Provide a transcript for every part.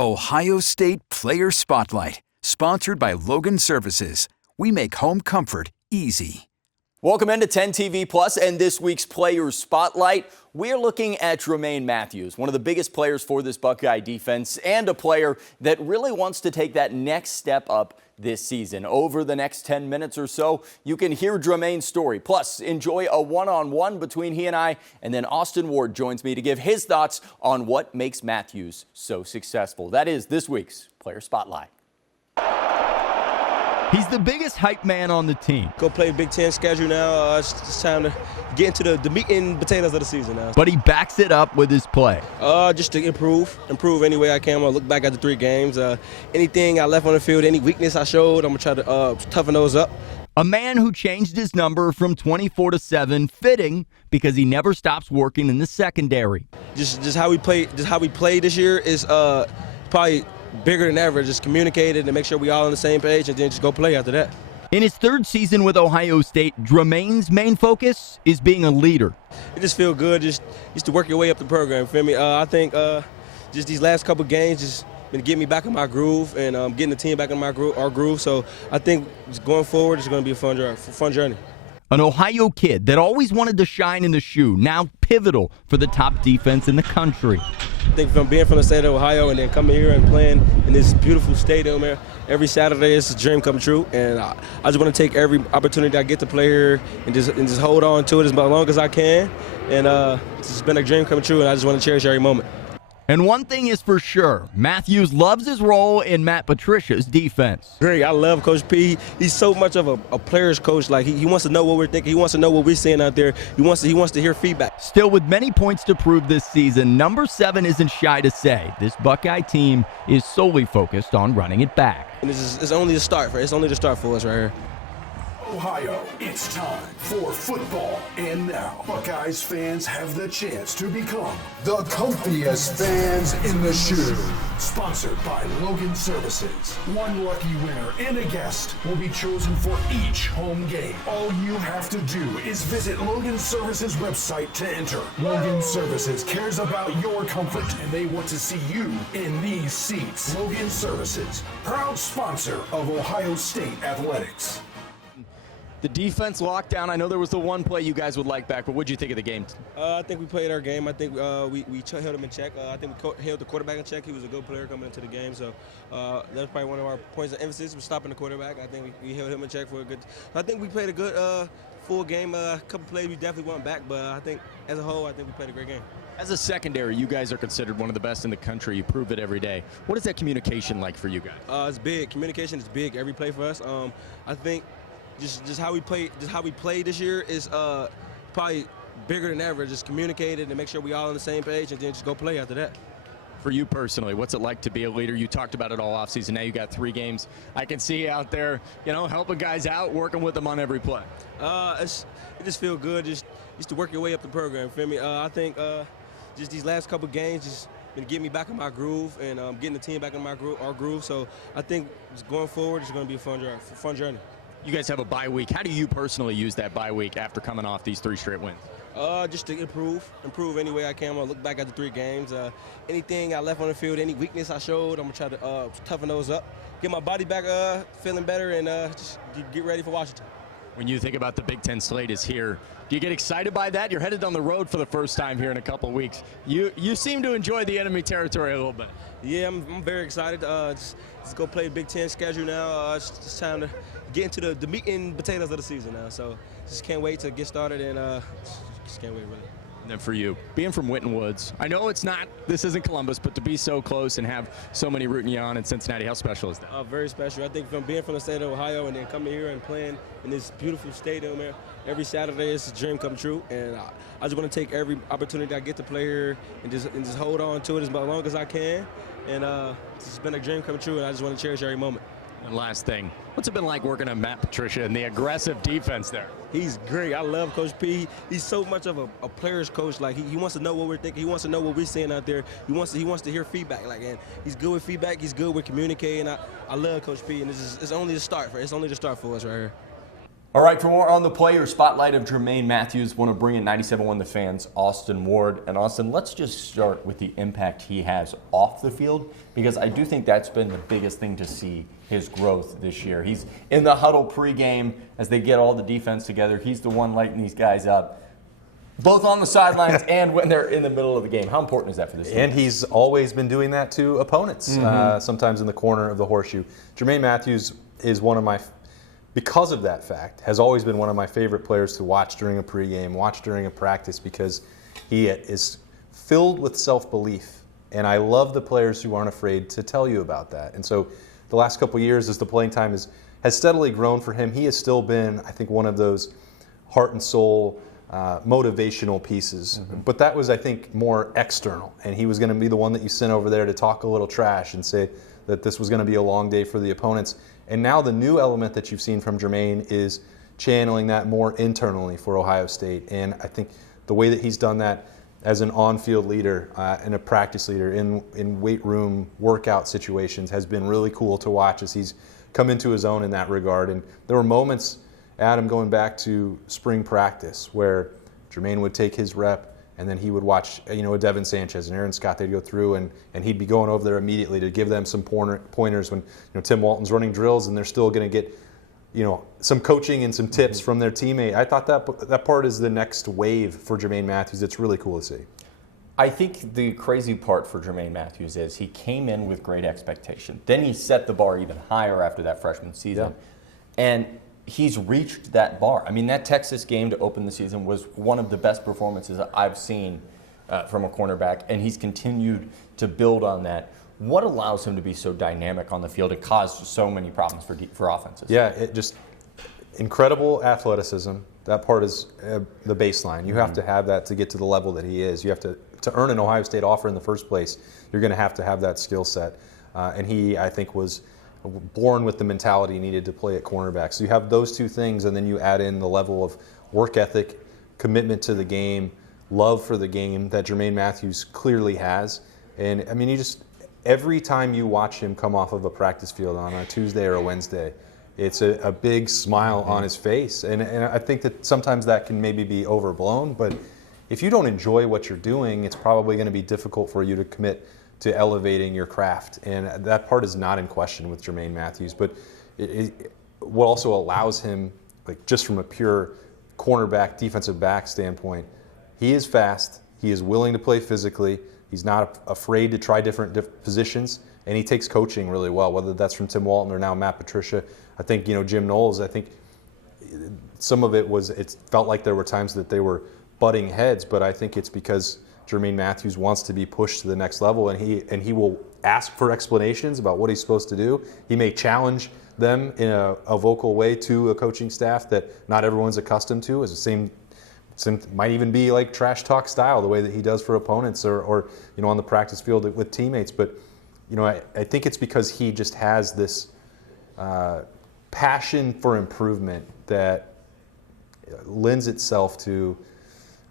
Ohio State Player Spotlight, sponsored by Logan Services. We make home comfort easy. Welcome into 10 TV Plus and this week's Player Spotlight. We're looking at Jermaine Mathews, one of the biggest players for this Buckeye defense and a player that really wants to take that next step up this season. Over the next 10 minutes or so, you can hear Jermaine's story. Plus, enjoy a one-on-one between he and I, and then Austin Ward joins me to give his thoughts on what makes Mathews so successful. That is this week's Player Spotlight. He's the biggest hype man on the team. Go play Big Ten schedule now. It's time to get into the meat and potatoes of the season now. But he backs it up with his play. Just to improve any way I can. I'm going to look back at the 3 games. Anything I left on the field, any weakness I showed, I'm going to try to toughen those up. A man who changed his number from 24 to 7, fitting because he never stops working in the secondary. Just how we play this year is probably bigger than ever. Just communicated and make sure we all on the same page, and then just go play after that. In his 3rd season with Ohio State, Jermaine's main focus is being a leader. It just feels good just to work your way up the program. Feel me? I think just these last couple games just been getting me back in my groove and getting the team back in our groove. So I think going forward it's going to be a fun journey. An Ohio kid that always wanted to shine in the shoe, now pivotal for the top defense in the country. I think from being from the state of Ohio and then coming here and playing in this beautiful stadium here every Saturday, it's a dream come true. And I just want to take every opportunity I get to play here and just hold on to it as long as I can. And it's been a dream come true, and I just want to cherish every moment. And one thing is for sure, Mathews loves his role in Matt Patricia's defense. Great, I love Coach P. He's so much of a player's coach. Like he wants to know what we're thinking. He wants to know what we're seeing out there. He wants to hear feedback. Still, with many points to prove this season, number 7 isn't shy to say this Buckeye team is solely focused on running it back. And it's only the start. It's only the start for us right here. Ohio, it's time for football. And now, Buckeyes fans have the chance to become the comfiest fans in the shoe. Sponsored by Logan Services. One lucky winner and a guest will be chosen for each home game. All you have to do is visit Logan Services website to enter. Logan Services cares about your comfort, and they want to see you in these seats. Logan Services, proud sponsor of Ohio State Athletics. The defense lockdown, I know there was the one play you guys would like back, but what did you think of the game? I think we played our game. I think we held him in check. I think we held the quarterback in check. He was a good player coming into the game, so that's probably one of our points of emphasis was stopping the quarterback. I think we held him in check for a good – I think we played a good full game. A couple plays we definitely went back, but I think as a whole, I think we played a great game. As a secondary, you guys are considered one of the best in the country. You prove it every day. What is that communication like for you guys? It's big. Communication is big every play for us. I think – Just how we play this year is probably bigger than ever. Just communicated and make sure we all on the same page, and then just go play after that. For you personally, what's it like to be a leader? You talked about it all offseason. Now you got 3 games. I can see you out there, helping guys out, working with them on every play. It just feels good just to work your way up the program. Feel me? I think just these last couple games just been getting me back in my groove and getting the team back in our groove. So I think going forward it's going to be a fun journey. You guys have a bye week. How do you personally use that bye week after coming off these 3 straight wins? Just to improve any way I can. I'm going to look back at the 3 games. Anything I left on the field, any weakness I showed, I'm going to try to toughen those up, get my body back feeling better, and just get ready for Washington. When you think about the Big Ten slate is here, do you get excited by that? You're headed on the road for the first time here in a couple of weeks. You seem to enjoy the enemy territory a little bit. Yeah, I'm very excited. Just go play Big Ten schedule now. It's time to get into the meat and potatoes of the season now. So just can't wait to get started, and just can't wait really. And then for you, being from Winton Woods, I know this isn't Columbus, but to be so close and have so many rooting you on in Cincinnati, how special is that? Very special. I think from being from the state of Ohio and then coming here and playing in this beautiful stadium here every Saturday, it's a dream come true. And I just want to take every opportunity I get to play here and just hold on to it as long as I can. And it's been a dream come true, and I just want to cherish every moment. And last thing, what's it been like working on Matt Patricia and the aggressive defense there? He's great. I love Coach P. He's so much of a player's coach. Like he wants to know what we're thinking. He wants to know what we're seeing out there. He wants to hear feedback. And he's good with feedback. He's good with communicating. I love Coach P. And it's only the start. It's only the start for us right here. All right, for more on the player spotlight of Jermaine Mathews, want to bring in 97.1 The Fans, Austin Ward. And Austin, let's just start with the impact he has off the field, because I do think that's been the biggest thing to see his growth this year. He's in the huddle pregame as they get all the defense together. He's the one lighting these guys up, both on the sidelines and when they're in the middle of the game. How important is that for this team? And he's always been doing that to opponents, sometimes in the corner of the horseshoe. Jermaine Mathews is because of that fact, has always been one of my favorite players to watch during a pregame, watch during a practice, because he is filled with self-belief. And I love the players who aren't afraid to tell you about that. And so the last couple of years, as the playing time has steadily grown for him, he has still been, I think, one of those heart and soul motivational pieces. But that was, I think, more external. And he was going to be the one that you sent over there to talk a little trash and say that this was going to be a long day for the opponents. And now the new element that you've seen from Jermaine is channeling that more internally for Ohio State. And I think the way that he's done that as an on-field leader and a practice leader in weight room workout situations has been really cool to watch as he's come into his own in that regard. And there were moments, Adam, going back to spring practice, where Jermaine would take his rep and then he would watch, a Devin Sanchez and Aaron Scott. They'd go through and he'd be going over there immediately to give them some pointers when Tim Walton's running drills and they're still going to get some coaching and some tips from their teammate. I thought that part is the next wave for Jermaine Mathews. It's really cool to see. I think the crazy part for Jermaine Mathews is he came in with great expectation. Then he set the bar even higher after that freshman season. Yeah. And he's reached that bar. I mean, that Texas game to open the season was one of the best performances I've seen from a cornerback, and he's continued to build on that. What allows him to be so dynamic on the field and cause so many problems for offenses? Yeah, it just incredible athleticism. That part is the baseline. You have to have that to get to the level that he is. You have to earn an Ohio State offer in the first place. You're going to have that skill set. And he, I think, was born with the mentality needed to play at cornerback. So you have those two things, and then you add in the level of work ethic, commitment to the game, love for the game that Jermaine Mathews clearly has. And I mean, every time you watch him come off of a practice field on a Tuesday or a Wednesday, it's a big smile on his face. And I think that sometimes that can maybe be overblown, but if you don't enjoy what you're doing, it's probably going to be difficult for you to commit to elevating your craft. And that part is not in question with Jermaine Mathews. But what also allows him, like just from a pure cornerback, defensive back standpoint, he is fast. He is willing to play physically. He's not afraid to try different positions. And he takes coaching really well, whether that's from Tim Walton or now Matt Patricia. I think, Jim Knowles, I think some of it felt like there were times that they were butting heads, but I think it's because Jermaine Mathews wants to be pushed to the next level, and he will ask for explanations about what he's supposed to do. He may challenge them in a vocal way to a coaching staff that not everyone's accustomed to. It's the same might even be like trash talk style, the way that he does for opponents or on the practice field with teammates. But I think it's because he just has this passion for improvement that lends itself to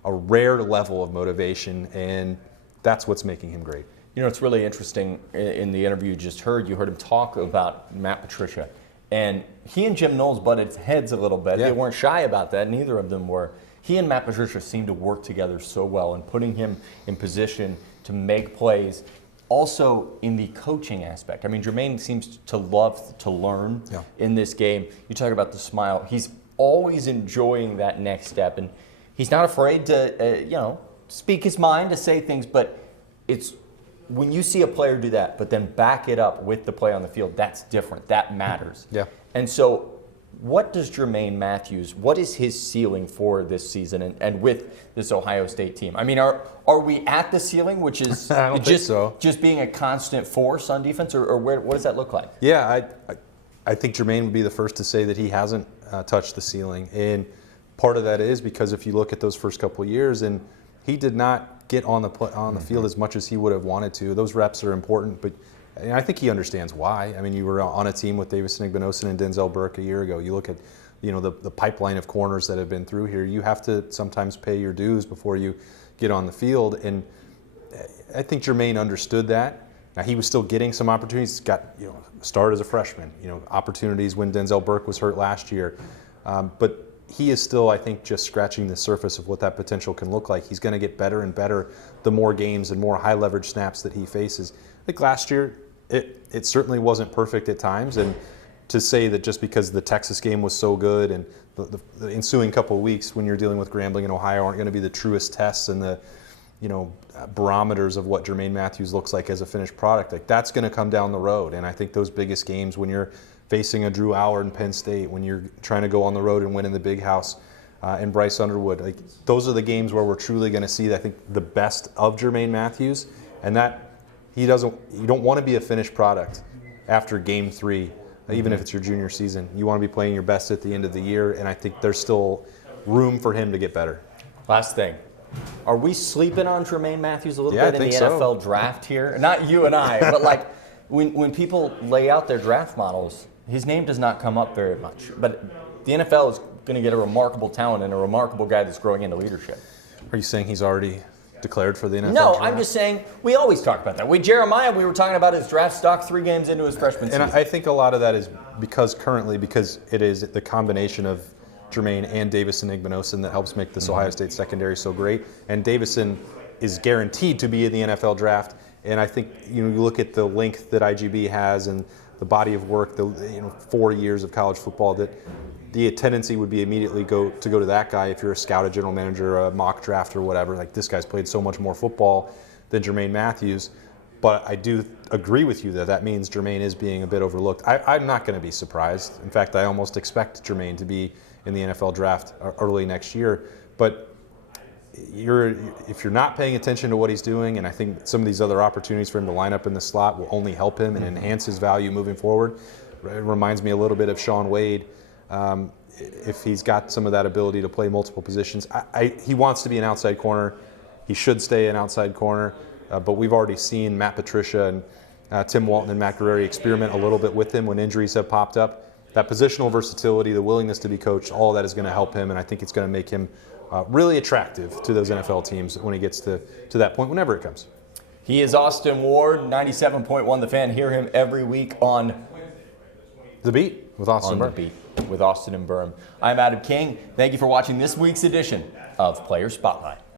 a rare level of motivation, and that's what's making him great. It's really interesting in the interview you just heard. You heard him talk about Matt Patricia, and he and Jim Knowles butted heads a little bit. Yeah. They weren't shy about that. Neither of them were. He and Matt Patricia seemed to work together so well and putting him in position to make plays. Also in the coaching aspect. I mean, Jermaine seems to love to learn in this game. You talk about the smile. He's always enjoying that next step, and he's not afraid to, speak his mind, to say things, but it's when you see a player do that, but then back it up with the play on the field, that's different. That matters. Yeah. And so what does Jermaine Mathews, what is his ceiling for this season and with this Ohio State team? I mean, are we at the ceiling, which is I don't think so. Just being a constant force on defense, or what does that look like? Yeah, I think Jermaine would be the first to say that he hasn't touched the ceiling. And part of that is because if you look at those first couple of years, and he did not get on the field as much as he would have wanted to. Those reps are important, but I think he understands why. I mean, you were on a team with Davis Igbinosun and Denzel Burke a year ago. You look at the pipeline of corners that have been through here. You have to sometimes pay your dues before you get on the field, and I think Jermaine understood that. Now, he was still getting some opportunities. Got start as a freshman. Opportunities when Denzel Burke was hurt last year. But he is still, I think, just scratching the surface of what that potential can look like. He's going to get better and better the more games and more high leverage snaps that he faces. I think last year it certainly wasn't perfect at times, and to say that just because the Texas game was so good and the ensuing couple of weeks when you're dealing with Grambling and Ohio aren't going to be the truest tests and the barometers of what Jermaine Mathews looks like as a finished product, like that's going to come down the road. And I think those biggest games when you're facing a Drew Howard in Penn State, when you're trying to go on the road and win in the Big House and Bryce Underwood, like those are the games where we're truly going to see, I think, the best of Jermaine Mathews. And that you don't want to be a finished product after game 3, even if it's your junior season. You want to be playing your best at the end of the year, and I think there's still room for him to get better. Last thing. Are we sleeping on Jermaine Mathews a little bit in the NFL draft here? Not you and I, but like when people lay out their draft models, his name does not come up very much. But the NFL is going to get a remarkable talent and a remarkable guy that's growing into leadership. Are you saying he's already declared for the NFL No, draft? I'm just saying we always talk about that. With Jeremiah, we were talking about his draft stock 3 games into his freshman season. And I think a lot of that is because it is the combination of Jermaine and Davison Igbinosun that helps make this Ohio State secondary so great. And Davison is guaranteed to be in the NFL draft. And I think you look at the length that IGB has and the body of work, the 4 years of college football, that the tendency would be immediately go to that guy if you're a scout, a general manager, a mock draft or whatever. Like, this guy's played so much more football than Jermaine Mathews. But I do agree with you that means Jermaine is being a bit overlooked. I'm not going to be surprised. In fact, I almost expect Jermaine to be in the NFL draft early next year. But if you're not paying attention to what he's doing, and I think some of these other opportunities for him to line up in the slot will only help him and enhance his value moving forward. It reminds me a little bit of Shaun Wade. If he's got some of that ability to play multiple positions, he wants to be an outside corner. He should stay an outside corner. But we've already seen Matt Patricia and Tim Walton and Matt Guerreri experiment a little bit with him when injuries have popped up. That positional versatility, the willingness to be coached, all of that is going to help him, and I think it's going to make him really attractive to those NFL teams when he gets to that point, whenever it comes. He is Austin Ward, 97.1 The Fan. Hear him every week on The Beat with Austin and Berm. The Beat with Austin and Berm. I'm Adam King. Thank you for watching this week's edition of Player Spotlight.